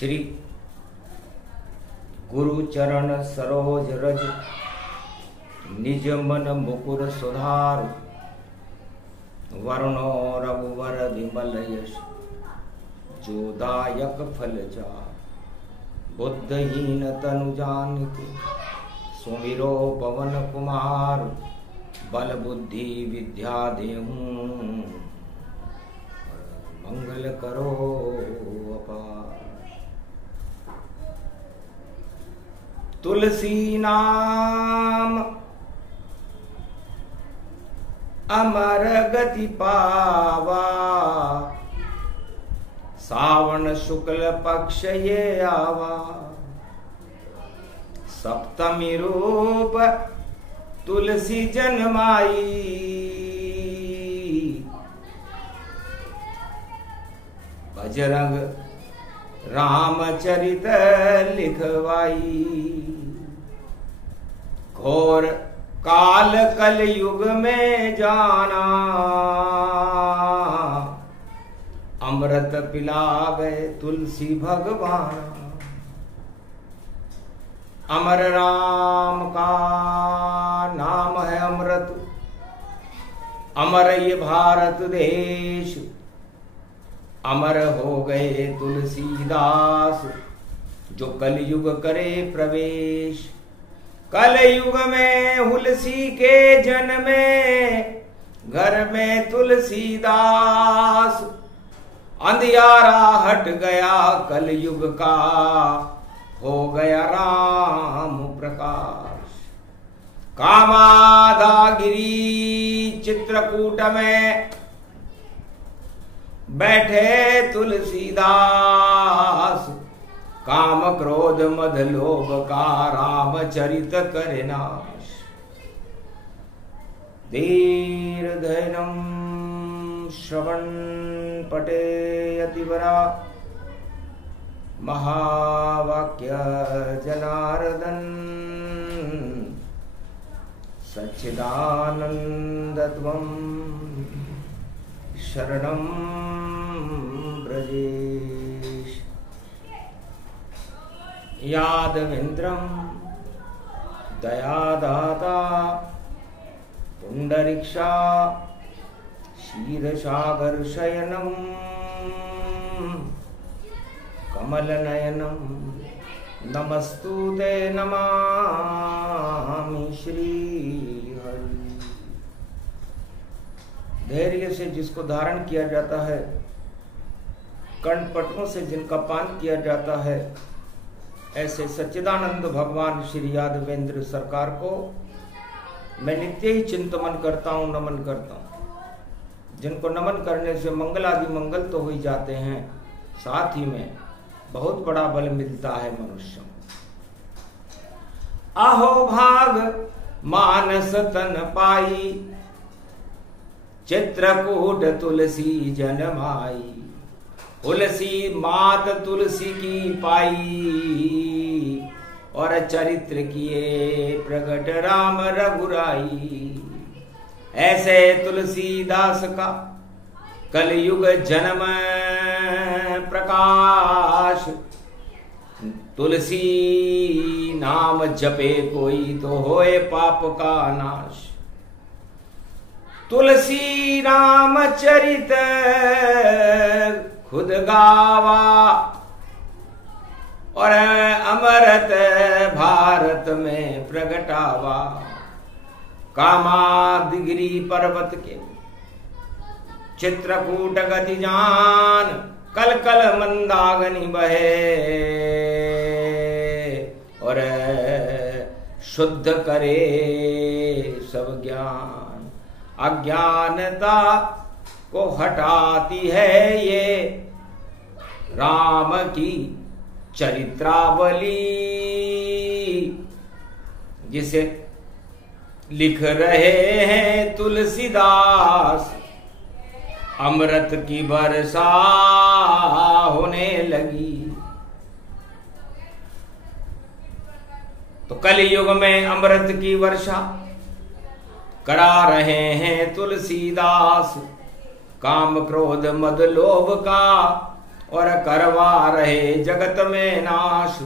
श्री गुरु चरण सरोज रज निज मन मुकुर सुधार वरुणो रघुवर विमल यश जोदायक फल जा बुद्धहीन तनु जानिके सुमिरो पवन कुमार बल बुद्धि विद्या देहूं मंगल करो अपार। तुलसी नाम अमर गति पावा सावन शुक्ल पक्ष ये आवा सप्तमी रूप तुलसी जन्माई बजरंग रामचरित लिखवाई घोर काल कल युग में जाना अमृत पिलावे तुलसी भगवान। अमर राम का नाम है अमृत अमर ये भारत देश अमर हो गए तुलसीदास जो कलयुग करे प्रवेश। कलयुग में हुलसी के जन्मे घर में तुलसीदास अंधियारा हट गया कलयुग का हो गया राम प्रकाश। कामादागिरी चित्रकूट में बैठे तुलसीदास काम क्रोध मद लोभ का रामचरित करे नाश। धीर धैर्यं श्रवण पटे यतिवरा महावाक्य जनार्दन सच्चिदानंदत्वं शरणं ब्रजेश। यादवेन्द्रं दयादाता पुंडरीक्षा क्षीरसागर शयनं कमलनयनं नमस्तुते नमामि श्रीहरि। धैर्य से जिसको धारण किया जाता है कर्णपटों से जिनका पान किया जाता है ऐसे सच्चिदानंद भगवान श्री यादवेंद्र सरकार को मैं नित्य ही चिंतन करता हूँ नमन करता हूँ। जिनको नमन करने से मंगल आदि मंगल तो हो ही जाते हैं साथ ही में बहुत बड़ा बल मिलता है मनुष्य। अहो भाग मानस तन पाई चित्रकूट तुलसी जन्माई। तुलसी मात तुलसी की पाई और चरित्र किए प्रगट राम रघुराई। ऐसे तुलसीदास का कलयुग जन्म प्रकाश। तुलसी नाम जपे कोई तो होए पाप का नाश। तुलसी रामचरित खुद गावा और अमृत भारत में प्रगटावा। कामादिगिरी पर्वत के चित्रकूट गति जान कल कल मंदागनी बहे और शुद्ध करे सब ज्ञान। अज्ञानता को हटाती है ये राम की चरित्रावली जिसे लिख रहे हैं तुलसीदास। अमृत की वर्षा होने लगी तो कलयुग में अमृत की वर्षा करा रहे हैं तुलसीदास। काम क्रोध मद लोभ का और करवा रहे जगत में नाश।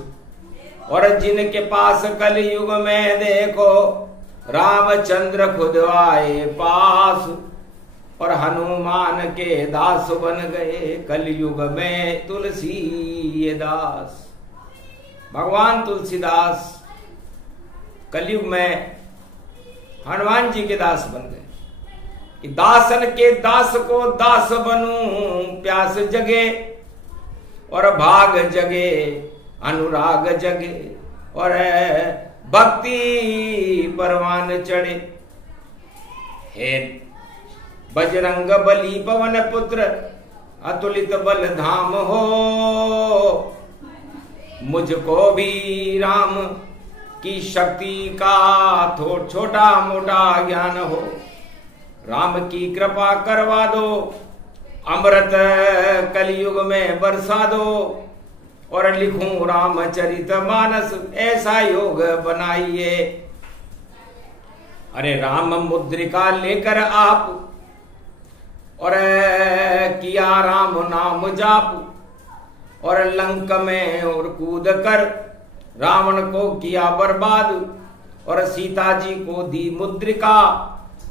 और जिनके पास कलयुग में देखो रामचंद्र खुद आए पास। और हनुमान के दास बन गए कलयुग में तुलसी ये दास। भगवान तुलसीदास कलयुग में हनुमान जी के दास बन गए कि दासन के दास को दास बनूं, प्यास जगे और भाग जगे, अनुराग जगे और भक्ति परवान चढ़े। हे बजरंग बली पवन पुत्र अतुलित बल धाम हो, मुझको भी राम की शक्ति का छोटा मोटा ज्ञान हो। राम की कृपा करवा दो, अमृत कलयुग में बरसा दो। और लिखूं रामचरित मानस ऐसा योग बनाइए। अरे राम मुद्रिका लेकर आप और किया राम नाम जाप। और लंक में और कूद कर रावण को किया बर्बाद। और सीता जी को दी मुद्रिका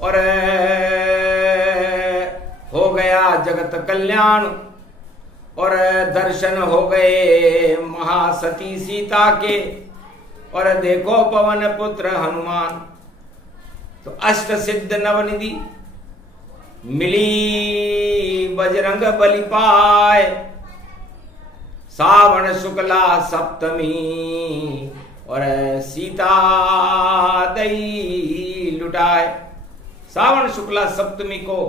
और हो गया जगत कल्याण। और दर्शन हो गए महासती सीता के। और देखो पवन पुत्र हनुमान। तो अष्ट सिद्ध नवनिधि मिली बजरंग बली पाए। सावन शुक्ला सप्तमी और सीता दई लुटाए। सावन शुक्ला सप्तमी को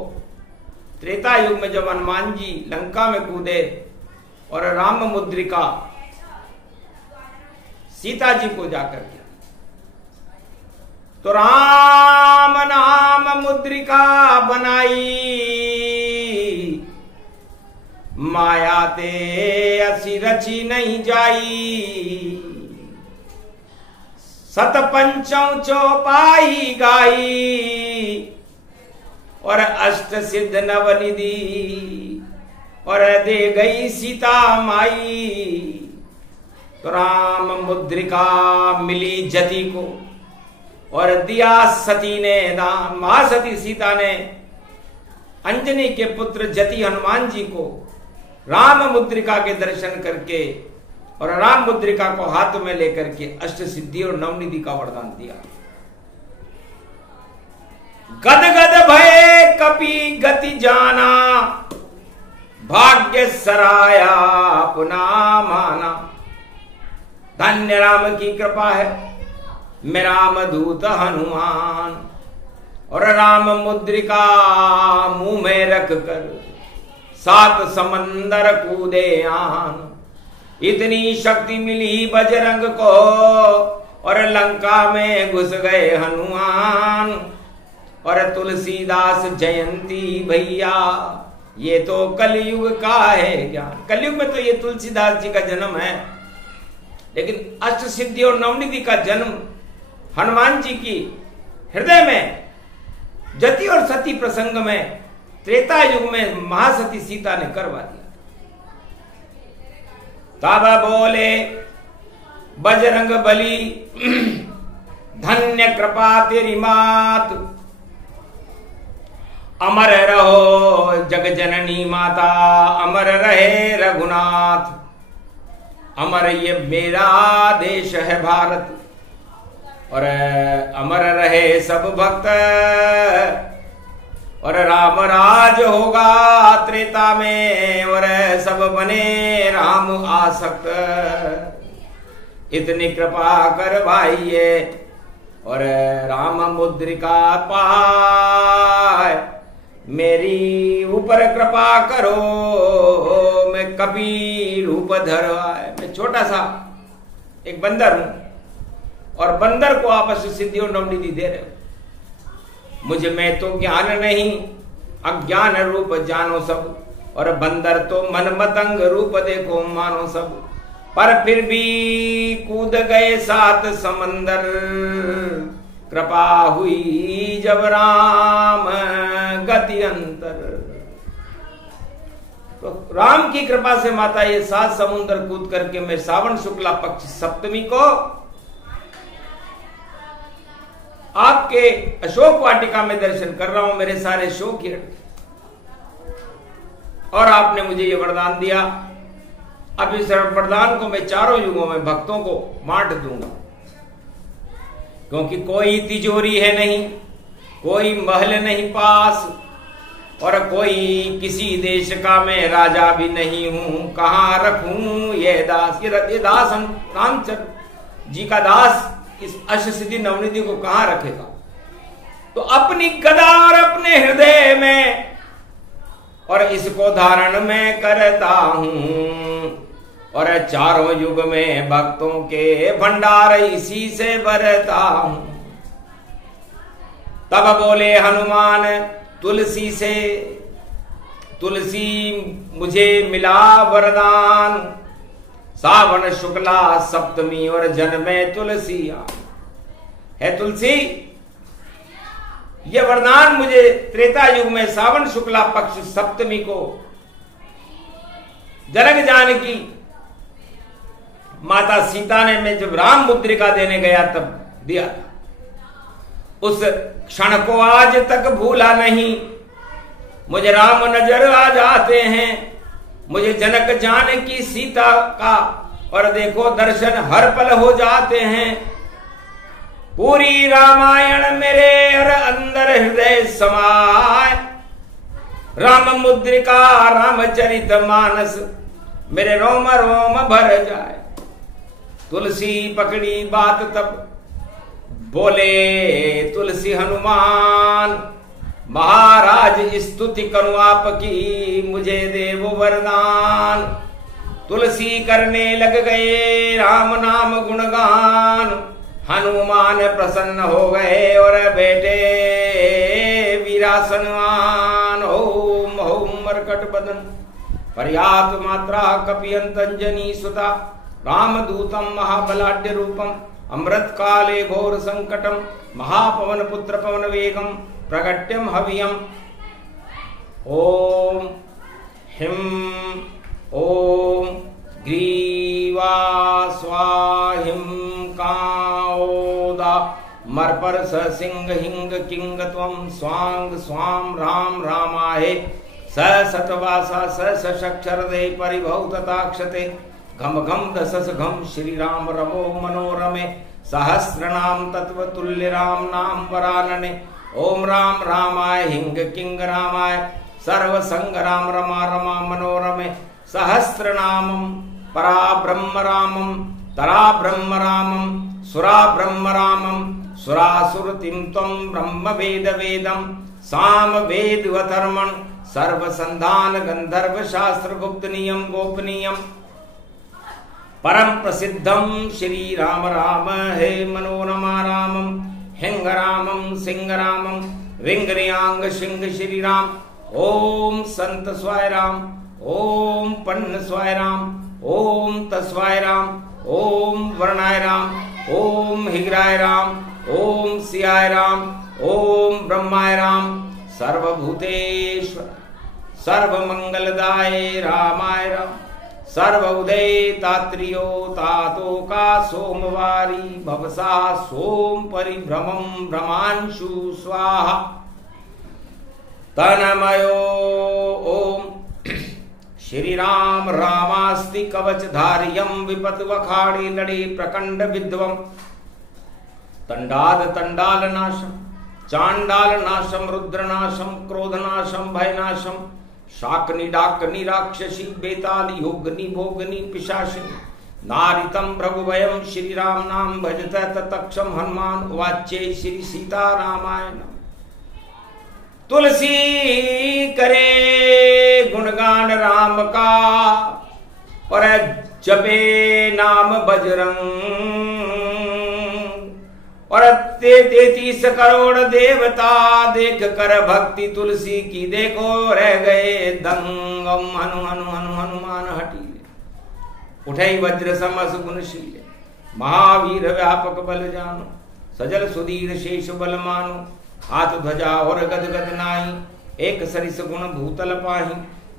त्रेता युग में जब हनुमान जी लंका में कूदे और राम मुद्रिका सीता जी को जाकर किया, तो राम नाम मुद्रिका बनाई। माया ते असी रची नहीं जाई। सत पंचों चौपाई गाई और अष्ट सिद्ध नवनिधि और दे गई सीता माई। तो राम मुद्रिका मिली जति को और दिया सती ने दान। महासती सीता ने अंजनी के पुत्र जति हनुमान जी को राम मुद्रिका के दर्शन करके और राम मुद्रिका को हाथ में लेकर के अष्ट सिद्धि और नवनिधि का वरदान दिया। गद गद भय कपि गति जाना, भाग्य सराया अपना माना। धन्य राम की कृपा है, मैं राम दूत हनुमान। और राम मुद्रिका मुंह में रख कर 7 समंदर कूदे आन। इतनी शक्ति मिली बजरंग को और लंका में घुस गए हनुमान। और तुलसीदास जयंती भैया, ये तो कलयुग का है ज्ञान। कलयुग में तो ये तुलसीदास जी का जन्म है, लेकिन अष्ट सिद्धि और नवनिधि का जन्म हनुमान जी की हृदय में जति और सती प्रसंग में त्रेता युग में महासती सीता ने करवा दिया। तब बोले बजरंग बली, धन्य कृपा तेरी मात। अमर रहो जग जननी माता, अमर रहे रघुनाथ। अमर ये मेरा देश है भारत और अमर रहे सब भक्त। और राम राज होगा त्रेता में और सब बने राम आसक्त। इतनी कृपा करवाइए और राम मुद्रिका पाए। मेरी ऊपर कृपा करो, मैं कपि रूप धरवाए। मैं छोटा सा एक बंदर हूं और बंदर को आप अष्ट सिद्धि और नवनिधि दे रहे हो। मुझ में तो ज्ञान नहीं, अज्ञान रूप जानो सब। और बंदर तो मन मतंग रूप देखो मानो सब। पर फिर भी कूद गए 7 समंदर, कृपा हुई जब राम गति अंतर। तो राम की कृपा से माता ये 7 समुद्र कूद करके मैं सावन शुक्ला पक्ष सप्तमी को आपके अशोक वाटिका में दर्शन कर रहा हूं। मेरे सारे शोक ही और आपने मुझे ये वरदान दिया। अब इस वरदान को मैं चारों युगों में भक्तों को बांट दूंगा, क्योंकि कोई तिजोरी है नहीं, कोई महल नहीं पास, और कोई किसी देश का मैं राजा भी नहीं हूं। कहां रखूं ये दास, ये दास रामचंद्र जी का दास इस अष्ट सिद्धि नवनिधि को कहां रखेगा? तो अपनी गदा और अपने हृदय में और इसको धारण मैं करता हूं, और चारों युग में भक्तों के भंडार इसी से भरता हूं। तब बोले हनुमान तुलसी से, तुलसी मुझे मिला वरदान, सावन शुक्ला सप्तमी और जन्मे तुलसी है। तुलसी ये वरदान मुझे त्रेता युग में सावन शुक्ला पक्ष सप्तमी को जनक जानकी माता सीता ने मैं जब राम मुद्रिका देने गया तब दिया था। उस क्षण को आज तक भूला नहीं। मुझे राम नजर आ जाते हैं, मुझे जनक जानकी सीता का और देखो दर्शन हर पल हो जाते हैं। पूरी रामायण मेरे और अंदर हृदय समाय, राम मुद्रिका रामचरित मानस मेरे रोम रोम भर जाए। तुलसी पकड़ी बात तब बोले तुलसी हनुमान, महाराज स्तुति करूं आपकी, मुझे देव वरदान। तुलसी करने लग गए राम नाम गुणगान, हनुमान प्रसन्न हो गए और बैठे वीरासनमान। ओम ओम मरकट बदन पर्यात मात्रा कपियंत अंजनी सुता, रामदूतम महाबलाढ्य रूपम, अमृत काले घोर संकटम, महापवन पुत्र पवन वेगम, प्रगट्यम हवियम। ओम हिम ओम ग्रीवा स्वाहिम काओदा मरपर स सिंह हिंग किंग त्वम स्वांग स्वाम राम रामाहे स सतवासा स सक्षर दे परिभौतताक्षते घम घम दसस घम श्री राम रमो मनोरमे सहस्रनाम तत्व तुल्य राम नाम वरानने। ओम राम रामाय हिंग किंग रामाय सर्व संग राम रमा रमा मनोरमे सहस्रनामम परा ब्रह्म रामम तरा ब्रह्म रामम सुरा ब्रह्म रामम सुरासुरतिम त्वं ब्रह्म वेद वेदम साम वेदवधर्मण सर्व संधान गंधर्व शास्त्र गुप्त नियम गोपनीयम। परम प्रसिद्धम श्री राम राम हे मनोरमा रामम हिंग रामम सिंह रामम रिंग रियांग सिंह श्री राम। ओम संत स्वाय राम, ओम पन्न स्वाय राम, ओम तस्वाय राम, ओम वर्णाय राम, ओम हिग्राय राम, ओम सियाय राम, ओम ब्रह्माय राम, सर्वभूतेश्वर सर्वमंगलदाय रामाय राम। सर्व उदय तात्रियो तातो का सोमवारी भवसा सोम परिभ्रमम भ्रमांशु स्वाहा तनमयो। ओम श्री राम रामास्ति कवच धारियम विपत वखाड़ी लड़ी प्रकंड विद्वम तंडाद तंडाल नाशम चांडाल नाशम रुद्र नाशम क्रोध नाशम भय नाशम शाकनी डाकनी राक्षसी बेताली योगनी भोगनी पिशाचिनी नारितम प्रभुभयम श्री राम नाम भजत तत्क्षम हनुमान वाच्य श्री सीता रामायण। तुलसी करे गुणगान राम का और जपे नाम बजरंग और 33 करोड़ देवता देख कर भक्ति तुलसी की देखो रह गए दंग। हनु हनु हनु हनुमान हटीले उठई वज्र समस गुणशीले महावीर व्यापक बल जानो सजल सुधीर शेष बल मानो हाथ ध्वजा और गद गद नाही एक सरिस गुण भूतल पाही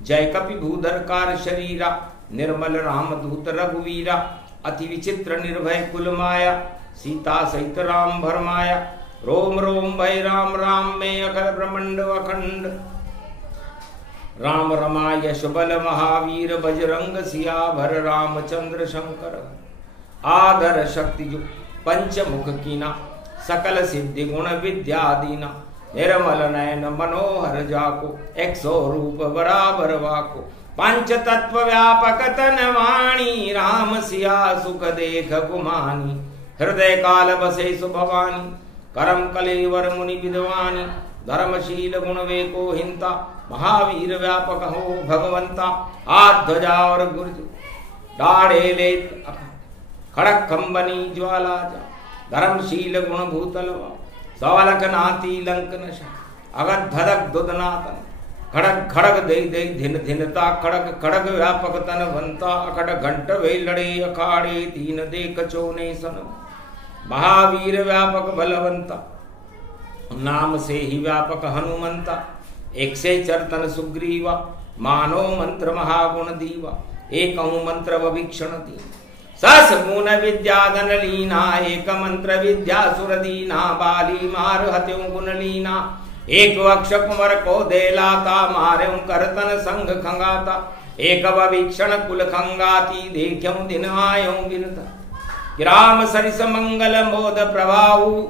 जय कपि भूधर कार शरीरा, निर्मल राम दूत रघुवीरा, अति विचित्र निर्भय कुल माया, सीता सहित राम भरमाया। रोम रोम भय राम राम में अखिल ब्रह्मांड अखंड, राम रमा यश बल महावीर, बजरंग सियावर रामचंद्र शंकर। आधर शक्ति जो पंचमुख कीना, सकल सिद्धि गुण विद्या दीना, निर्मल नयन मनोहर जाको, 100 रूप बराबर वाको। पंच तत्व व्यापक तन वाणी, राम सिया सुख देख गुमानी। हृदय काल बसे सुभवानी, करम कलेवर मुनि विद्वानी। धर्मशील गुण वेको हिंता, महावीर व्यापक हो भगवंता। हाथ ध्वजा और गुर्ज डाढ़े ले खड़क खंबनी ज्वाला जा, धर्मशील गुण भूतलवा। सवलक नाती लंक नशा, अगत धदक दुदनातन। खड़ग खड़ग दे दे धिन धिनता, खड़ग खड़ग व्यापक तन बनता। अखड़ घंट वे लड़े अखाड़े, तीन देख चोने सन। महावीर व्यापक बलवंता, नाम से ही व्यापक हनुमंता। 100 चरतन सुग्रीवा, मानो मंत्र महागुण दीवा। एक मंत्र वभीक्षण दी, सस गुण विद्या धन लीना। एक मंत्र विद्या सुर दीना, बाली मार हत्यो गुण लीना। एक अक्ष कुंवर को दे लाता, मारे करतन संग खंगाता। एक वभीक्षण कुल खंगाती, देख्यों दिन आयो गिरता। राम सरिस मंगल मोद प्रभाऊ,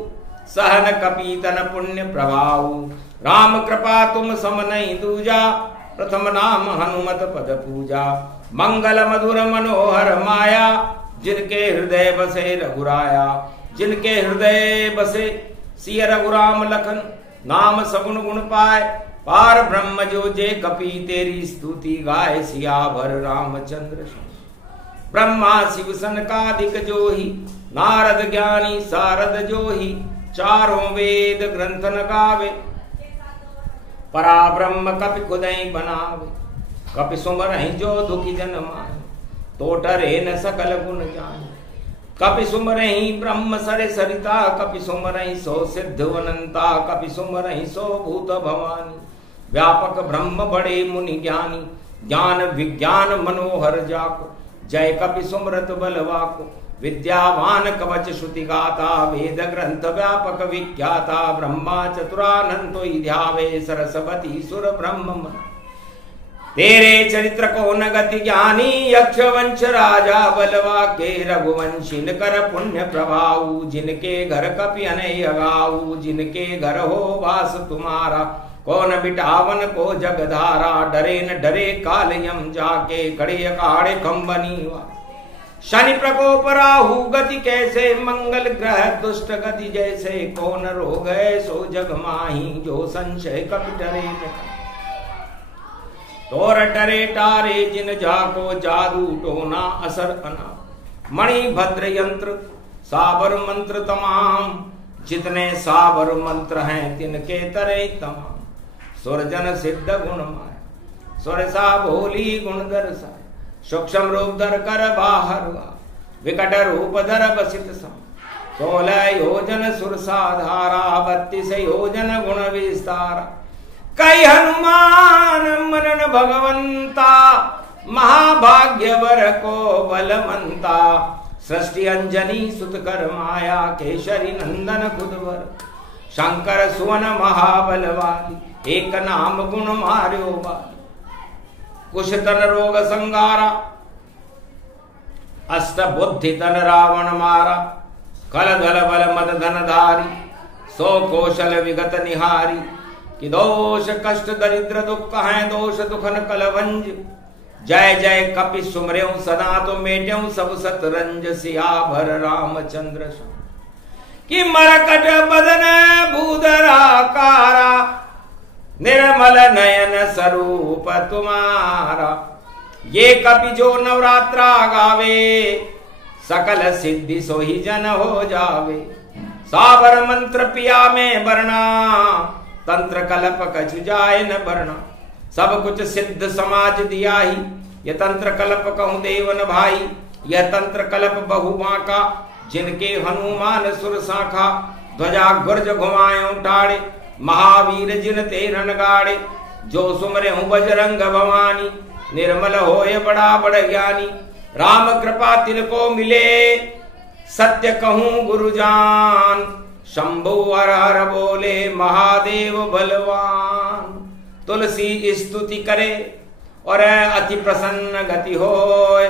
सहन कपीतन पुण्य प्रभाऊ। राम कृपा तुम सम नहीं दूजा, प्रथम नाम हनुमत पद पूजा। मंगल मधुर मनोहर माया, जिनके हृदय बसे रघुराया। जिनके हृदय बसे सिय रघुराम लखन, नाम सगुण गुण पाए। पार ब्रह्म जो जे कपी, तेरी स्तुति गाय सियावर रामचंद्र। ब्रह्मा शिव सनकादिक जोही, नारद ज्ञानी सारद जोही। चारों वेद ग्रंथ न गावे, परा ब्रह्म कपि खुदई बनावे। कपि सुमरहि जो दुखी जन माहि, तो डरे न सकल गुण जानि। कपि सुमरहि ब्रह्म सरे सरिता, कपि सुमरहि सो सिद्ध अनंता। कपि सुमरहि सो भूत भवानी, व्यापक ब्रह्म बड़े मुनि ज्ञानी। ज्ञान विज्ञान मनोहर जाको, जय कपि सुमरत बलवाको। विद्यावान कवच श्रुति गाता, वेद ग्रंथ व्यापक विख्याता। ब्रह्मा चतुरानंतो ध्यावे, सरस्वती सुर ब्रह्म मन। तेरे चरित्र को न गति ज्ञानी, यक्ष वंश राजा बलवा के। रघुवंशी कर पुण्य प्रभाऊ, जिनके घर कपि अनय गाऊ। जिनके घर हो वास तुम्हारा, कौन बिटावन को जगधारा। डरे न डरे काल यम जाके, खड़े अखाड़े खंबनी वा। शनि प्रकोप राहु गति कैसे, मंगल ग्रह दुष्ट गति जैसे। कौन रोग है सो जग माही, जो संशय कपि डरे न। तोर टरे टारे जिन जाको, जादू टोना असर अना। मणि भद्र यंत्र साबर मंत्र तमाम, जितने साबर मंत्र हैं तिनके तरे तमाम। सुरजन सिद्ध गुण माया, सुरसा भोली गुण दर्शाय। सूक्ष्म रूप धर कर बाहर हुआ, विकट रूप धर बसित सम। 16 योजन सुरसा धारा, 32 योजन गुण विस्तारा। कई हनुमान मनन भगवंता, महाभाग्य वर को बलवंता। सृष्टि अंजनी सुत कर माया, केशरी नंदन खुदवर। शंकर सुवन महाबलवाली, एक नाम गुण मार्यो बाली। कुश तन रोग संगारा, अष्ट बुद्धि तन रावण मारा। कल दल बल मद धन धारी, 100 कौशल विगत निहारी। कि दोष कष्ट दरिद्र दुख हैं, दोष दुखन कलवंज। जय जय कपि सुमर्यों सदा, तो मेट्यों सब सतरंज। सियावर रामचंद्र कि मरकट बदन भूधराकारा, निर्मल नयन स्वरूप तुम्हारा। ये कपि जो नवरात्रा गावे, सकल सिद्धि सोही जन हो जावे। साबर मंत्र पिया में बरना, तंत्र कल्प कछु जाए न बरना। सब कुछ सिद्ध समाज दिया ही, यह तंत्र कल्प कहूं देवन भाई। यह तंत्र कल्प बहु बांका, जिनके हनुमान सुर शाखा। ध्वजा गुर्ज घुमायो टाड़े, महावीर जिन तेरन गाड़े। जो सुमरे हूँ बजरंग भवानी, निर्मल होए बड़ा बड़ ज्ञानी। राम कृपा तिनको मिले, सत्य कहूँ गुरुजान। शंभु हर हर बोले, महादेव बलवान। तुलसी स्तुति करे और अति प्रसन्न गति होय।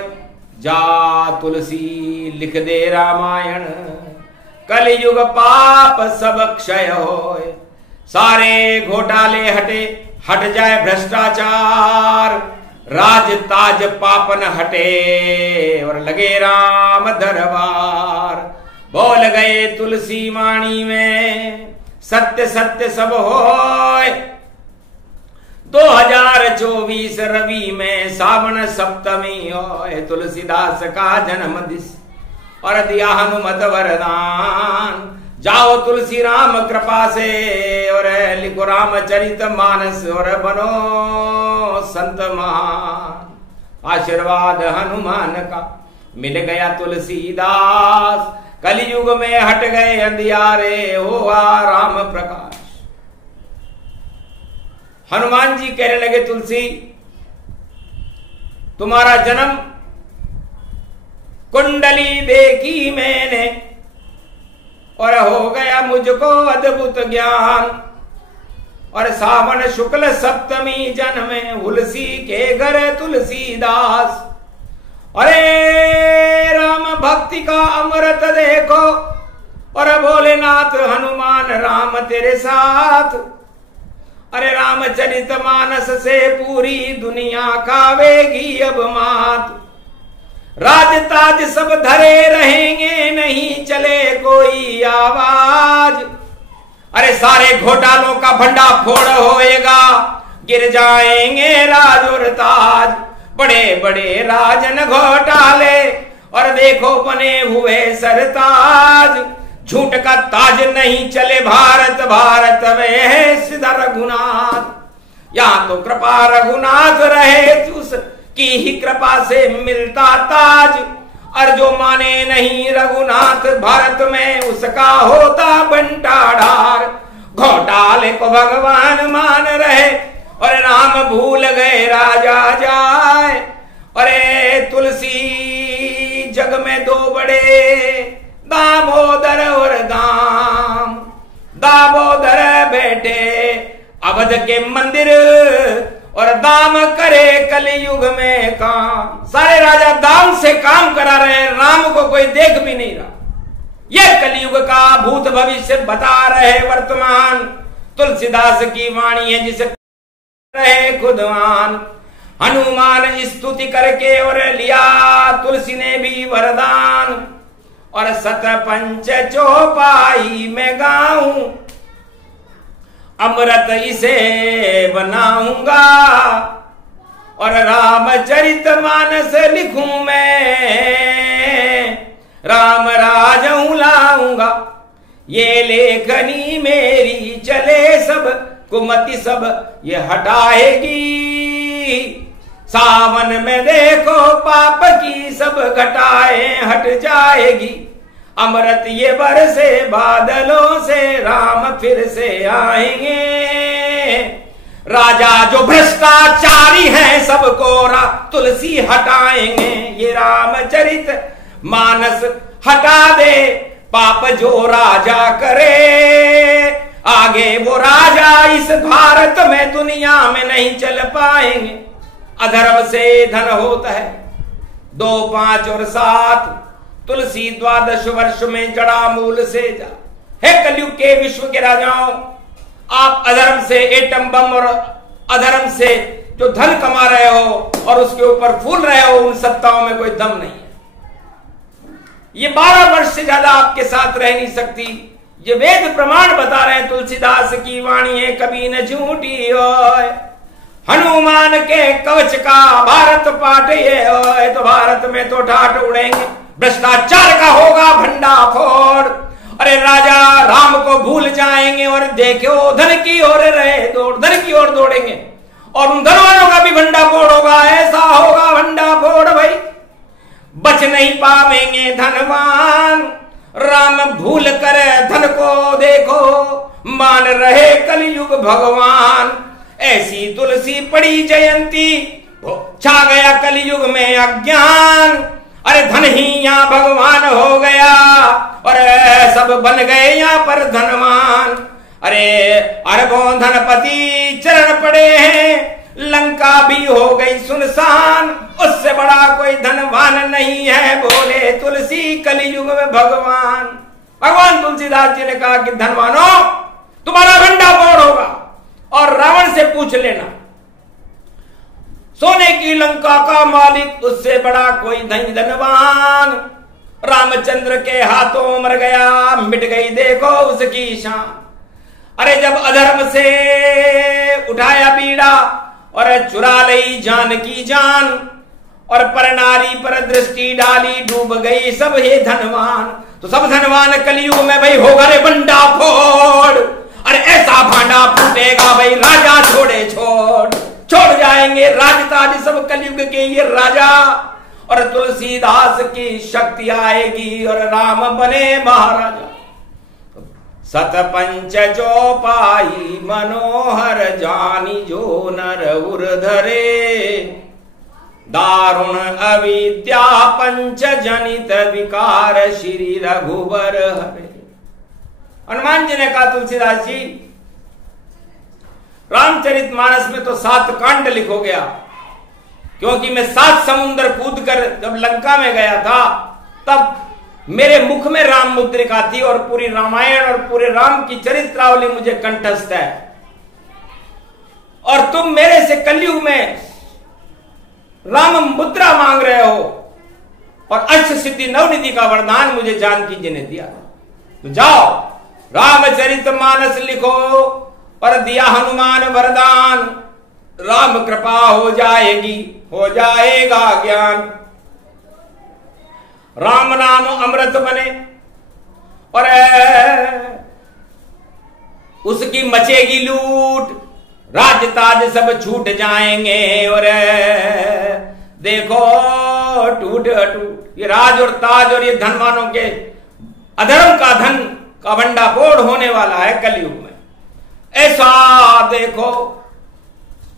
जा तुलसी लिख दे रामायण, कलयुग पाप सब क्षय होय। सारे घोटाले हटे, हट जाए भ्रष्टाचार, राज ताज पापन हटे और लगे राम दरबार। बोल गए तुलसी वाणी में, सत्य सत्य सब होय। 2024 रवि में सावन सप्तमी होय। तुलसीदास का जन्म दिस और दिया हनुमत वरदान। जाओ तुलसी राम कृपा से और लिखो रामचरित मानस और बनो संत महान। आशीर्वाद हनुमान का मिल गया तुलसीदास, कलयुग में हट गए अंधियारे, हुआ राम प्रकाश। हनुमान जी कहने लगे, तुलसी तुम्हारा जन्म कुंडली देखी मैंने और हो गया मुझको अद्भुत ज्ञान। और सावन शुक्ल सप्तमी जन्मे तुलसी के घर तुलसीदास। अरे राम भक्ति का अमृत देखो और भोलेनाथ हनुमान राम तेरे साथ। अरे रामचरित मानस से पूरी दुनिया खावेगी अब मात। राज ताज सब धरे रहेंगे, नहीं चले कोई आवाज। अरे सारे घोटालों का भंडा फोड़ होएगा, गिर जाएंगे राज और ताज। बड़े बड़े राजन घोटाले और देखो बने हुए सरताज। झूठ का ताज नहीं चले भारत, भारत में है सीधा रघुनाथ। यहां तो कृपा रघुनाथ रहे, की ही कृपा से मिलता ताज। और जो माने नहीं रघुनाथ भारत में, उसका होता बंटाढार। घोटाले को भगवान मान रहे और राम भूल गए राजा जाए। अरे तुलसी जग में दो बड़े, दामोदर और दाम। दामोदर बैठे अवध के मंदिर और दाम करे कलयुग में काम। सारे राजा दाम से काम करा रहे हैं, राम को कोई देख भी नहीं रहा। यह कलयुग का भूत भविष्य बता रहे वर्तमान। तुलसीदास की वाणी है जिसे रहे खुदवान। हनुमान स्तुति करके और लिया तुलसी ने भी वरदान। और सत पंच चौपाई में गाऊं, अमृत इसे बनाऊंगा। और रामचरित मानस लिखूं मैं, राम राज लाऊंगा। ये लेखनी मेरी चले सब, कुमति सब ये हटाएगी। सावन में देखो पाप की सब घटाएं हट जाएगी। अमृत ये बरसे बादलों से, राम फिर से आएंगे। राजा जो भ्रष्टाचारी हैं सबको तुलसी हटाएंगे। ये रामचरित मानस हटा दे पाप जो राजा करे। आगे वो राजा इस भारत में दुनिया में नहीं चल पाएंगे। अधर्म से धन होता है 2, 5 और 7। तुलसी 12 वर्ष में जड़ा मूल से जा। हे कलयुग के विश्व के राजाओं, आप अधर्म से एटम बम और अधर्म से जो धन कमा रहे हो और उसके ऊपर फूल रहे हो, उन सत्ताओं में कोई दम नहीं है। ये 12 वर्ष से ज्यादा आपके साथ रह नहीं सकती। ये वेद प्रमाण बता रहे हैं, तुलसीदास की वाणी है कभी न झूठी होय। हनुमान के कवच का भारत पाठ ये होय, तो भारत में तो ठाठ उड़ेंगे। भ्रष्टाचार का होगा भंडाफोड़। अरे राजा राम को भूल जाएंगे और देखो धन की ओर रहे दौड़, धन की ओर दौड़ेंगे और उन धनवानों का भी भंडाफोड़ होगा। ऐसा होगा भंडाफोड़ भाई, बच नहीं पावेंगे धनवान। राम भूल कर धन को देखो, मान रहे कलयुग भगवान। ऐसी तुलसी पड़ी जयंती, छा गया कलयुग में अज्ञान। अरे धन ही यहाँ भगवान हो गया और सब बन गए यहाँ पर धनवान। अरे अरबों धनपति चरण पड़े हैं, लंका भी हो गई सुनसान, उससे बड़ा कोई धनवान नहीं है, बोले तुलसी कलयुग में भगवान। भगवान तुलसीदास जी ने कहा कि धनवानो तुम्हारा भंडाफोड़ होगा और रावण से पूछ लेना, सोने की लंका का मालिक उससे बड़ा कोई धनवान। रामचंद्र के हाथों मर गया, मिट गई देखो उसकी शान। अरे जब अधर्म से उठाया बीड़ा और चुरा ली जान की जान, और पर नारी पर दृष्टि डाली, डूब गई सब हे धनवान। तो सब धनवान कलयुग में भाई होगा रे बंडा फोड़। अरे ऐसा भांडा फूटेगा भाई राजा छोड़े छोड़ जाएंगे राजताज सब कलयुग के ये राजा। और तुलसीदास की शक्ति आएगी और राम बने महाराजा। सतपंच जो पाई मनोहर जानी, जो नर उर धरे, दारुण अविद्या पंच जनित विकार श्री रघुबर हरे। हनुमान जी ने कहा तुलसीदास जी, रामचरितमानस में तो 7 कांड लिखो गया, क्योंकि मैं 7 समुद्र कूद कर जब लंका में गया था तब मेरे मुख में राम मुद्रिका थी और पूरी रामायण और पूरे राम की चरित्रावली मुझे कंठस्थ है। और तुम मेरे से कलयुग में राम मुद्रा मांग रहे हो और अष्ट सिद्धि नवनिधि का वरदान मुझे जानकी जी ने दिया। तो जाओ रामचरितमानस लिखो और दिया हनुमान वरदान, राम कृपा हो जाएगी, हो जाएगा ज्ञान। राम नाम अमृत बने और उसकी मचेगी लूट, राज ताज सब छूट जाएंगे और देखो टूट टूट ये राज और ताज और ये धनवानों के अधर्म का धन का भंडाफोड़ होने वाला है कलयुग में। ऐसा देखो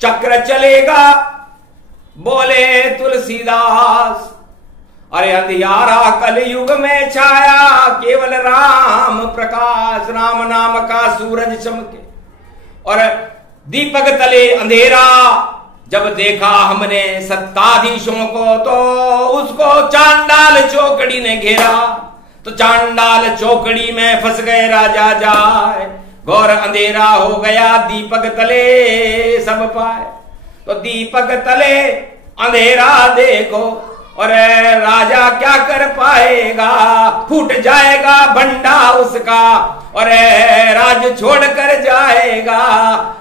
चक्र चलेगा, बोले तुलसीदास। अरे अंधियारा कलयुग में छाया, केवल राम प्रकाश, राम नाम का सूरज चमके। और दीपक तले अंधेरा जब देखा हमने सत्ताधीशों को, तो उसको चांडाल चौकड़ी ने घेरा। तो चांडाल चौकड़ी में फंस गए राजा जाए, घोर अंधेरा हो गया दीपक तले सब पाए। तो दीपक तले अंधेरा देखो और राजा क्या कर पाएगा, फूट जाएगा भंडा उसका और राज छोड़ कर जाएगा।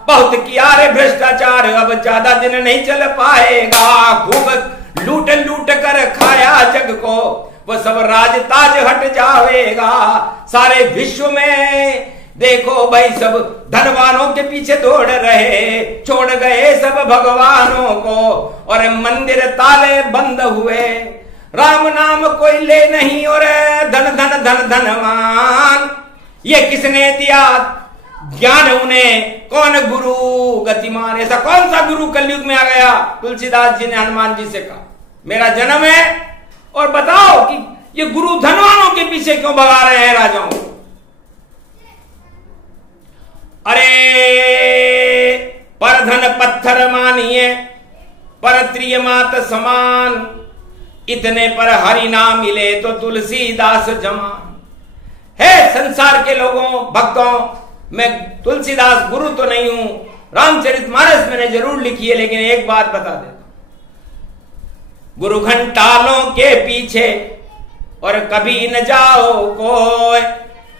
बहुत किया रे भ्रष्टाचार, अब ज्यादा दिन नहीं चल पाएगा। खूब लूट लूट कर खाया जग को, वो सब राज ताज हट जाएगा। सारे विश्व में देखो भाई सब धनवानों के पीछे दौड़ रहे, छोड़ गए सब भगवानों को और मंदिर ताले बंद हुए। राम नाम कोई ले नहीं और धन धन धन धनवान। ये किसने दिया ज्ञान उन्हें, कौन गुरु गतिमान। ऐसा कौन सा गुरु कलयुग में आ गया। तुलसीदास जी ने हनुमान जी से कहा मेरा जन्म है और बताओ कि ये गुरु धनवानों के पीछे क्यों भगा रहे हैं राजाओं। अरे पर धन पत्थर मानिए, पर त्रिय मात समान। इतने पर हरि नाम मिले तो तुलसीदास जमान। है संसार के लोगों भक्तों, मैं तुलसीदास गुरु तो नहीं हूं, रामचरितमानस मैंने जरूर लिखी है, लेकिन एक बात बता देता हूं। गुरु घंटालों के पीछे और कभी न जाओ कोई,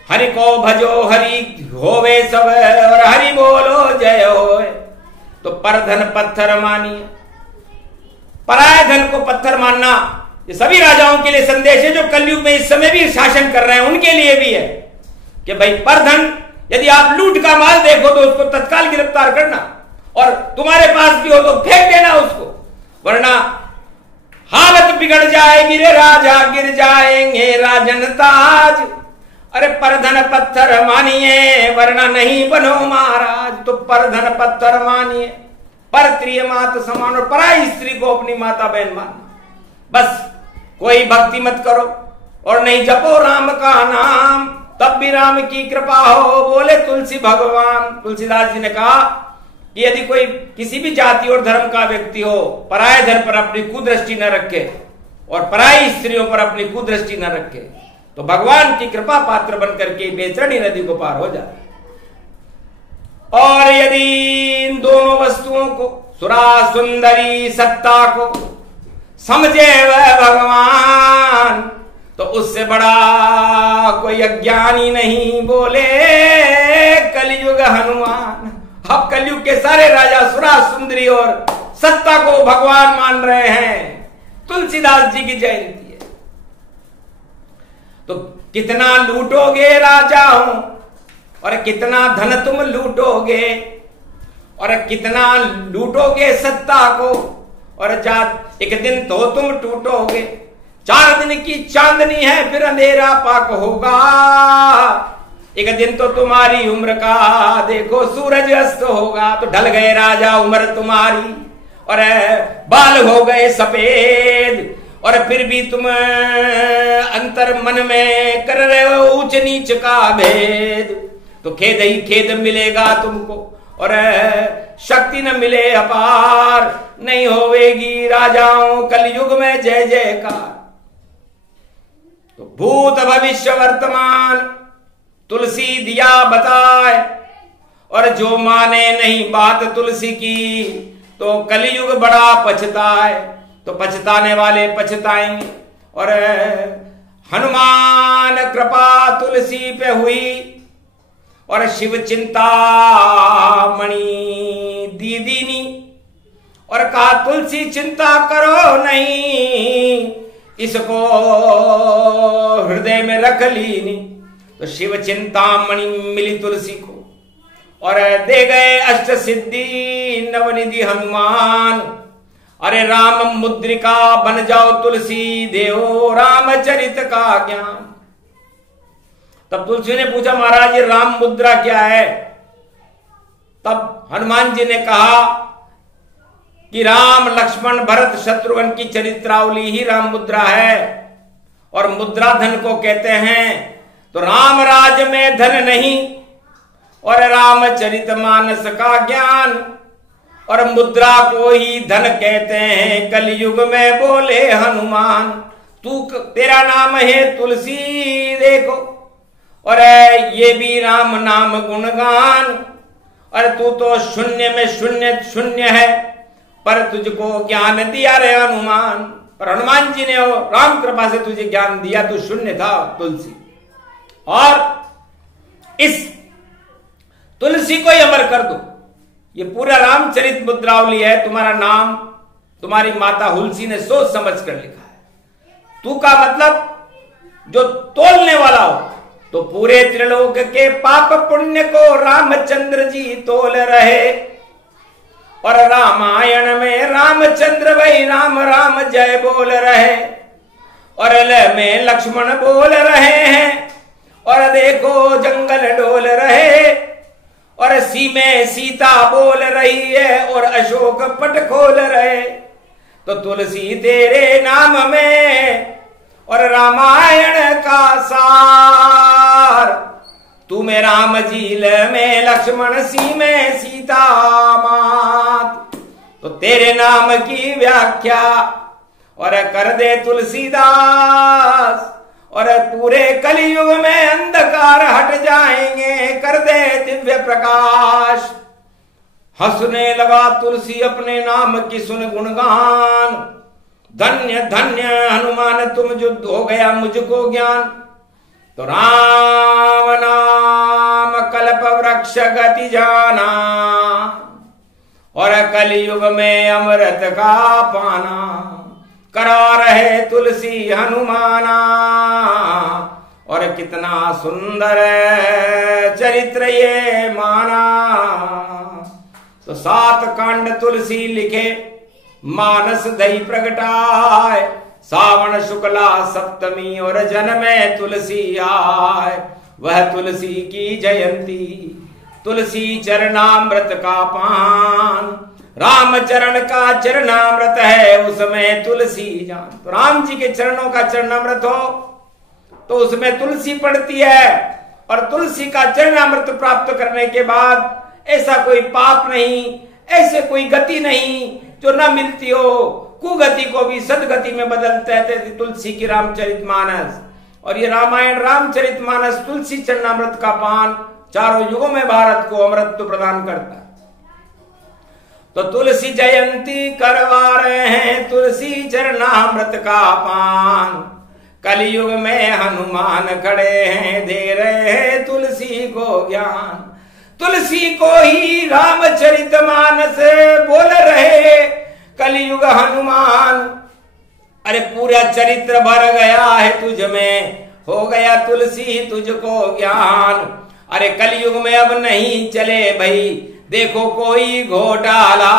हरि को भजो हरि होवे सब और हरि बोलो जय होए। तो पर धन पत्थर मानिए, पराय धन को पत्थर मानना ये सभी राजाओं के लिए संदेश है जो कलयुग में इस समय भी शासन कर रहे हैं, उनके लिए भी है कि भाई पर धन यदि आप लूट का माल देखो तो उसको तत्काल गिरफ्तार करना और तुम्हारे पास भी हो तो फेंक देना उसको, वरना हालत बिगड़ जाएगी रे राजा, गिर जाएंगे राजन ताज। अरे पर धन पत्थर मानिए वरना नहीं बनो महाराज। तो पर धन पत्थर मानिए, पर प्रिय मात समान, और पराई स्त्री को अपनी माता बहन मानना। बस कोई भक्ति मत करो और नहीं जपो राम का नाम, तब भी राम की कृपा हो। बोले तुलसी भगवान। तुलसीदास जी ने कहा कि यदि कोई किसी भी जाति और धर्म का व्यक्ति हो, पराये धन पर अपनी कुदृष्टि न रखे और पराई स्त्रियों पर अपनी कुदृष्टि न रखे, तो भगवान की कृपा पात्र बनकर के बेतरणी नदी को पार हो जाए। और यदि इन दोनों वस्तुओं को, सुरा सुंदरी सत्ता को समझे वह भगवान, तो उससे बड़ा कोई अज्ञानी नहीं। बोले कलयुग हनुमान। अब कलयुग के सारे राजा सुरा सुंदरी और सत्ता को भगवान मान रहे हैं। तुलसीदास जी की जयंती है। तो कितना लूटोगे राजाओं, और कितना धन तुम लूटोगे, और कितना लूटोगे सत्ता को, और एक दिन तो तुम टूटोगे। 4 दिन की चांदनी है फिर अंधेरा पाक होगा। एक दिन तो तुम्हारी उम्र का देखो सूरज अस्त होगा। तो ढल गए राजा उम्र तुम्हारी, और बाल हो गए सफेद, और फिर भी तुम अंतर मन में कर रहे हो ऊंच नीच का भेद। तो खेद ही खेद मिलेगा तुमको, और शक्ति न मिले अपार, नहीं होवेगी राजाओं कलयुग में जय जयकार। तो भूत भविष्य वर्तमान तुलसी दिया बताए, और जो माने नहीं बात तुलसी की, तो कलयुग बड़ा पछताए। तो पछताने वाले पछताएंगे। और हनुमान कृपा तुलसी पे हुई, और शिव चिंता मणि दीदीनी, और कहा तुलसी चिंता करो नहीं, इसको हृदय में रख लीनी। तो शिव चिंतामणि मिली तुलसी को, और दे गए अष्ट सिद्धि नवनिधि हनुमान। अरे राम मुद्रिका बन जाओ तुलसी, देहो रामचरित का ज्ञान। तब तुलसी ने पूछा महाराज ये राम मुद्रा क्या है? तब हनुमान जी ने कहा कि राम लक्ष्मण भरत शत्रुघ्न की चरित्रावली ही राम मुद्रा है, और मुद्रा धन को कहते हैं। तो राम राज में धन नहीं, और रामचरित मानस का ज्ञान, और मुद्रा को ही धन कहते हैं कलयुग में। बोले हनुमान तेरा नाम है तुलसी देखो, और ये भी राम नाम गुणगान। और तू तो शून्य में शून्य शून्य है, पर तुझको ज्ञान दिया रे हनुमान। पर हनुमान जी ने राम कृपा से तुझे ज्ञान दिया, तू शून्य था तुलसी। और इस तुलसी को ही अमर कर दो। ये पूरा रामचरित मुद्रावली है। तुम्हारा नाम तुम्हारी माता हुलसी ने सोच समझ कर लिखा है। तू का मतलब जो तोलने वाला हो। तो पूरे त्रिलोक के पाप पुण्य को रामचंद्र जी तोल रहे, और रामायण में रामचंद्र भाई राम राम जय बोल रहे, और ल में लक्ष्मण बोल रहे हैं, और देखो जंगल डोल रहे, और सी में सीता बोल रही है, और अशोक पट खोल रहे। तो तुलसी तेरे नाम में और रामायण का सार, तू में राम झील में लक्ष्मण सी में सीता मात। तो तेरे नाम की व्याख्या और कर दे तुलसीदास, और पूरे कलयुग में अंधकार हट जाएंगे, कर दे दिव्य प्रकाश। हंसने लगा तुलसी अपने नाम की सुन गुणगान, धन्य धन्य हनुमान तुम जो हो गया मुझको ज्ञान। तो राम नाम कल्प वृक्ष गति जाना, और कलयुग में अमृत का पाना, करा रहे तुलसी हनुमाना। और कितना सुंदर चरित्र ये माना। तो 7 कांड तुलसी लिखे, मानस दई प्रगटाए, सावन शुक्ला सप्तमी और जन्मे तुलसी आए। वह तुलसी की जयंती, तुलसी चरणामृत का पान, राम चरण का चरणामृत है उसमें तुलसी जान। तो राम जी के चरणों का चरणामृत हो तो उसमें तुलसी पड़ती है, और तुलसी का चरणामृत प्राप्त करने के बाद ऐसा कोई पाप नहीं, ऐसे कोई गति नहीं जो न मिलती हो। कुगति को भी सदगति में बदलते थे तुलसी की रामचरितमानस। और ये रामायण रामचरितमानस तुलसी चरणामृत का पान चारों युगों में भारत को अमृत प्रदान करता है। तो तुलसी जयंती करवा रहे हैं तुलसी चरणामृत का पान, कलयुग में हनुमान खड़े हैं दे रहे हैं तुलसी को ज्ञान। तुलसी को ही रामचरितमानस बोल रहे कलयुग हनुमान। अरे पूरा चरित्र भर गया है तुझ में, हो गया तुलसी तुझको ज्ञान। अरे कलयुग में अब नहीं चले भाई देखो कोई घोटाला,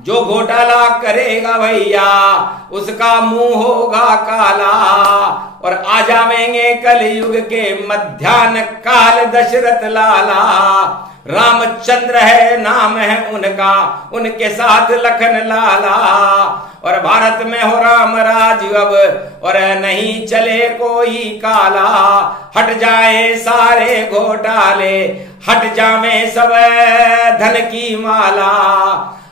जो घोटाला करेगा भैया उसका मुंह होगा काला। और आ जावेंगे कलयुग के मध्याह्न काल दशरथ लाला, रामचंद्र है नाम है उनका, उनके साथ लखन लाला। और भारत में हो राम राज अब, और नहीं चले कोई काला। हट जाए सारे घोटाले, हट जावे सब धन की माला।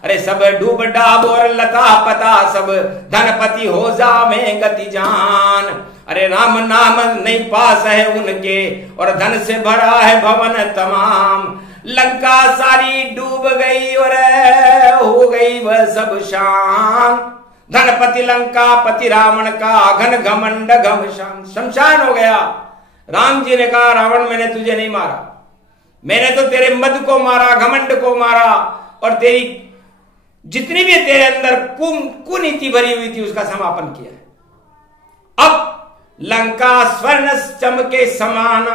अरे सब डूब डाब और लता पता सब धनपति हो जावे गति जान। अरे राम नाम नहीं पास है उनके, और धन से भरा है भवन तमाम। लंका सारी डूब गई और हो गई वह सब शान। धनपति लंका पति रावण का घन घमंड घमशान, शमशान हो गया। राम जी ने कहा रावण मैंने तुझे नहीं मारा, मैंने तो तेरे मद को मारा, घमंड को मारा, और तेरी जितनी भी तेरे अंदर कुनीति भरी हुई थी उसका समापन किया है। अब लंका स्वर्ण चमके समान,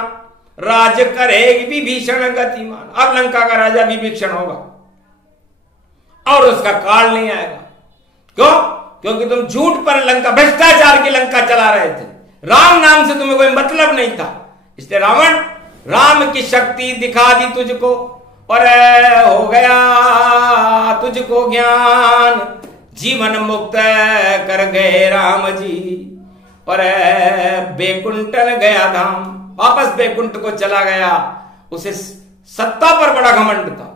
राज करेगी विभीषण गतिमान। अब लंका का राजा विभीषण होगा और उसका काल नहीं आएगा। क्यों? क्योंकि तुम झूठ पर लंका, भ्रष्टाचार की लंका चला रहे थे, राम नाम से तुम्हें कोई मतलब नहीं था। इसलिए रावण राम की शक्ति दिखा दी तुझको, और हो गया तुझको ज्ञान। जीवन मुक्त कर गए राम जी, और बैकुंठन गया धाम, वापस बैकुंठ को चला गया। उसे सत्ता पर बड़ा घमंड था,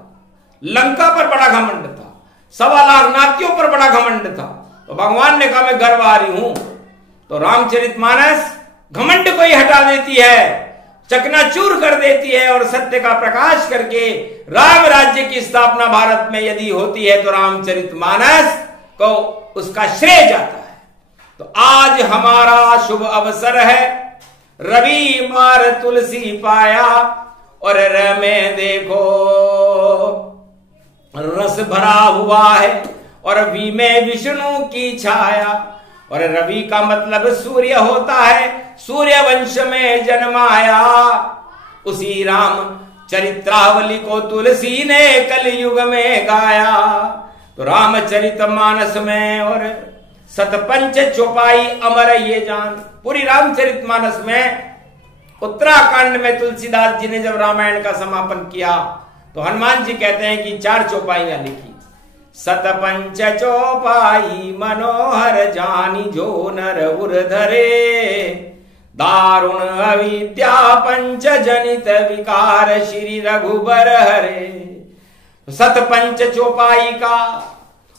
लंका पर बड़ा घमंड था, 1.25 लाख नातियों पर बड़ा घमंड था। तो भगवान ने कहा मैं गर्व आ रही हूं। तो रामचरितमानस घमंड को ही हटा देती है, चकनाचूर कर देती है, और सत्य का प्रकाश करके राम राज्य की स्थापना भारत में यदि होती है तो रामचरितमानस को उसका श्रेय जाता है। तो आज हमारा शुभ अवसर है, रवि मार तुलसी पाया, और में देखो रस भरा हुआ है, और वी में विष्णु की छाया। और रवि का मतलब सूर्य होता है, सूर्य वंश में जन्माया। उसी राम चरित्रावली को तुलसी ने कलयुग में गाया। तो रामचरितमानस में और सतपंच चौपाई अमर ये जान। पूरी रामचरितमानस में उत्तराखंड में तुलसीदास जी ने जब रामायण का समापन किया तो हनुमान जी कहते हैं कि 4 चौपाइयां लिखी। सतपंच चौपाई मनोहर जानी जो नर उर धरे, दारुण अविद्या पंच जनित विकार श्री रघुबर हरे। सतपंच चौपाई का,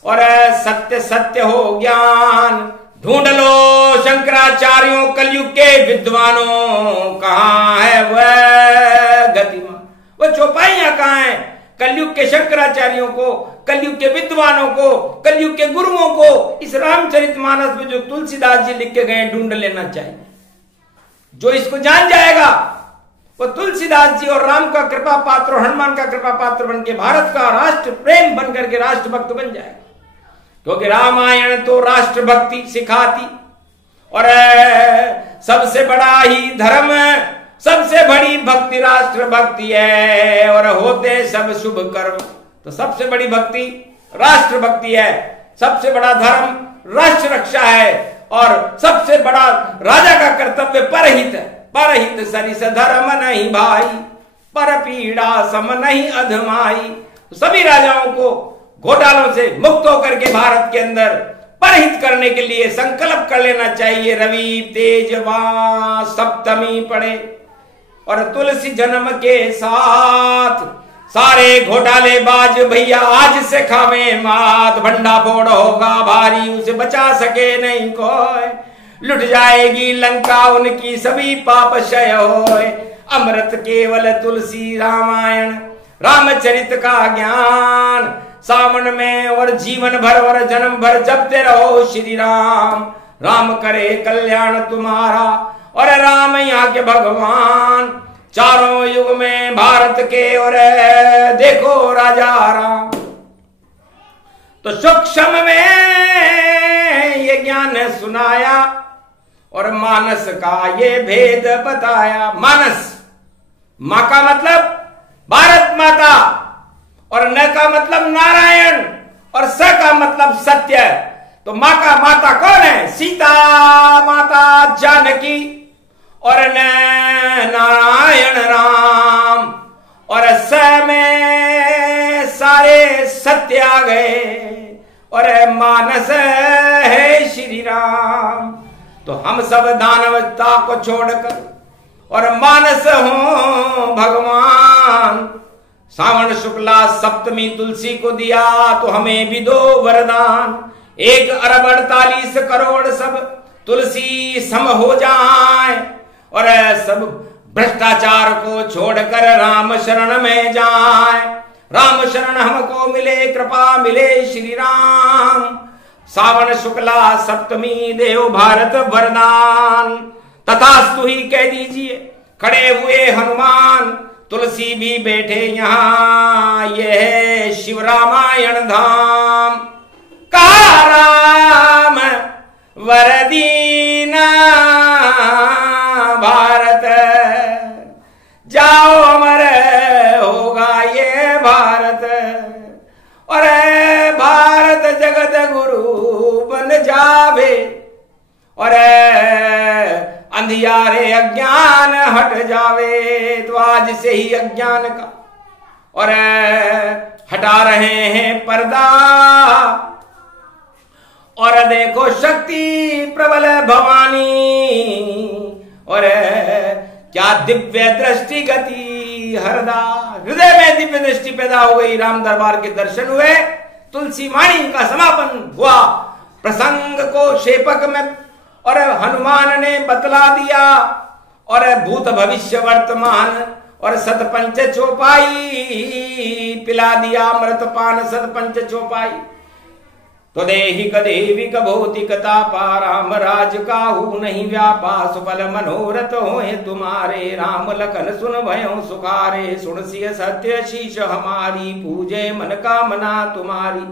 और सत्य सत्य हो ज्ञान। ढूंढ लो शंकराचार्यों कलयुग के विद्वानों, कहां है वह गतिमान। वह चौपाइयां कहां है? कलयुग के शंकराचार्यों को, कलयुग के विद्वानों को, कलयुग के गुरुओं को इस रामचरितमानस में जो तुलसीदास जी लिख के गए ढूंढ लेना चाहिए। जो इसको जान जाएगा वो तुलसीदास जी और राम का कृपा पात्र और हनुमान का कृपा पात्र बन के भारत का राष्ट्र प्रेम बन करके राष्ट्रभक्त बन जाएगा। क्योंकि रामायण तो राष्ट्रभक्ति सिखाती, और सबसे बड़ा ही धर्म, सबसे बड़ी भक्ति राष्ट्र भक्ति है। और होते सब शुभ कर्म, तो सबसे बड़ी भक्ति राष्ट्र भक्ति है। सबसे बड़ा धर्म राष्ट्र रक्षा है, और सबसे बड़ा राजा का कर्तव्य परहित है। परहित सरिस धर्म नहीं भाई, पर पीड़ा सम नहीं अधमाई। सभी राजाओं को घोटालों से मुक्त होकर के भारत के अंदर परहित करने के लिए संकल्प कर लेना चाहिए। रवि तेजवा सप्तमी पड़े और तुलसी जन्म के साथ सारे घोटालेबाज भैया आज से खावे मात। भंडा फोड़ होगा भारी, उसे बचा सके नहीं कोई। लुट जाएगी लंका उनकी, सभी पाप क्षय होए। अमृत केवल तुलसी रामायण, रामचरित का ज्ञान सावन में और जीवन भर और जन्म भर जपते रहो श्री राम। राम करे कल्याण तुम्हारा और राम यहाँ के भगवान। चारों युग में भारत के और देखो राजा राम। तो सूक्ष्म में ये ज्ञान सुनाया और मानस का ये भेद बताया। मानस, माँ का मतलब भारत माता, और न का मतलब नारायण, और स का मतलब सत्य। तो माँ का माता कौन है? सीता माता जानकी, और न नारायण राम, और स में सारे सत्य आ गए, और मानस है श्री राम। तो हम सब दानवता को छोड़कर और मानस हो भगवान। सावन शुक्ला सप्तमी तुलसी को दिया तो हमें भी दो वरदान। 1 अरब 48 करोड़ सब तुलसी सम हो जाए, और सब भ्रष्टाचार को छोड़कर राम शरण में जाए। राम शरण हमको मिले, कृपा मिले श्री राम। सावन शुक्ला सप्तमी देव भारत वरदान। तथास्तु ही कह दीजिए, खड़े हुए हनुमान। तुलसी भी बैठे यहाँ, यह है शिव रामायण धाम। कहा राम वरदीना भारत, जाओ अमर होगा ये भारत। और भारत जगत गुरु बन जावे, और अंधियारे अज्ञान हट जावे। तो आज से ही अज्ञान का और हटा रहे हैं पर्दा, और देखो शक्ति प्रबल भवानी। और क्या दिव्य दृष्टि गति हरदा, हृदय में दिव्य दृष्टि पैदा हो गई। राम दरबार के दर्शन हुए, तुलसी वाणी का समापन हुआ। प्रसंग को शेपक में और हनुमान ने बतला दिया, और भूत भविष्य वर्तमान और सतपंच चौपाई पिला दिया। अमृतपान सतपंच चौपाई। तो देहिक देविक भौतिकता पा, राम राज काहू नहीं व्यापा। सुफल मनोरथ होए तुम्हारे, राम लखन सुन भयो सुखारे। सुन सिय सत्य शीश हमारी, पूजे मन कामना तुम्हारी।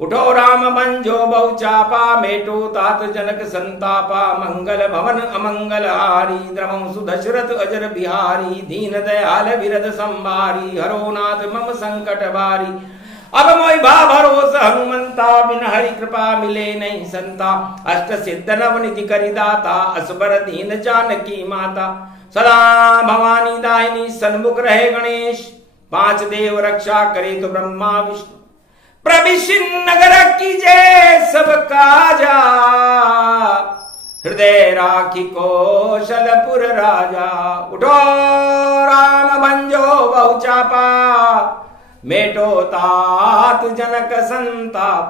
उठो राम मंजो बहु चापा, मेटो तात जनक संतापा। मंगल भवन अमंगल हारी, द्रवं सुदशरथ अजर बिहारी। दीन दयाल विरद संभारी, हरो नाथ मम संकट बारी। अब मोहि भा भरोस हनुमंता, बिन हरि कृपा मिले नहीं संता। अष्ट सिद्ध नवनिधि करिदाता, असबर दीन जानकी माता। सदा भवानी दायिनी, सन्मुख रहे गणेश। 5 देव रक्षा करे तो ब्रह्मा विष्णु। प्रभिषिन नगर कीजे सब काजा, हृदय राखी कौशलपुर राजा। उठो राम भंजो बहु चापा, मेटो तात जनक संताप।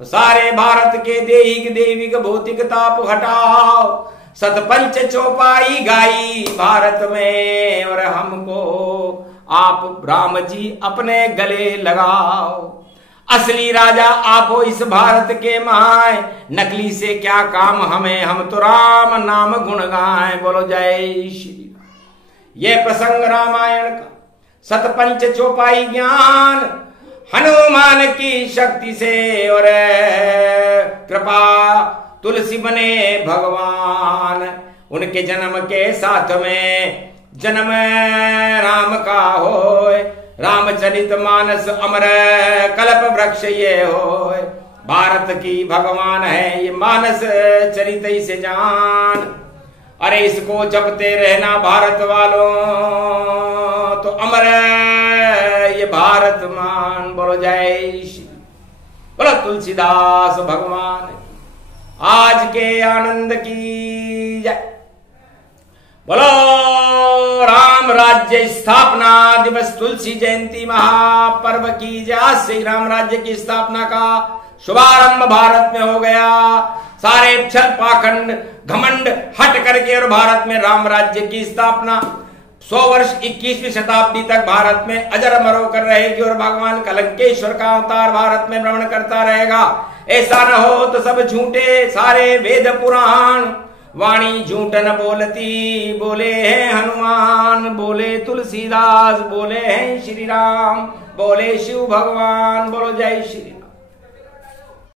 सारे भारत के देहिक देविक भौतिक ताप हटाओ। सतपंच चौपाई गाई भारत में, और हमको आप राम जी अपने गले लगाओ। असली राजा आप हो इस भारत के माए, नकली से क्या काम हमें, हम तो राम नाम गुण गाए। बोलो जय श्री राम। ये प्रसंग रामायण का सतपंच चौपाई ज्ञान हनुमान की शक्ति से, और कृपा तुलसी बने भगवान। उनके जन्म के साथ में जन्म राम का होए। रामचरित मानस अमर कल्प वृक्ष ये होए। भारत की भगवान है ये मानस चरित से जान। अरे इसको जपते रहना भारत वालों, तो अमर ये भारत मान। बोलो जय श्री, बोलो तुलसीदास भगवान की, आज के आनंद की जय। बोलो राम राज्य स्थापना दिवस तुलसी जयंती महापर्व की जय। आज से राम राज्य की स्थापना का शुभारंभ भारत में हो गया। सारे छल पाखंड घमंड हट करके और भारत में राम राज्य की स्थापना 100 वर्ष 21वीं शताब्दी तक भारत में अजर अमर होकर रहेगी और भगवान कलंकेश्वर का अवतार भारत में भ्रमण करता रहेगा। ऐसा न हो तो सब झूठे सारे वेद पुराण, वाणी झूठ न बोलती, बोले हैं हनुमान, बोले तुलसीदास, बोले हैं श्री राम, बोले शिव भगवान। बोलो जय श्री राम।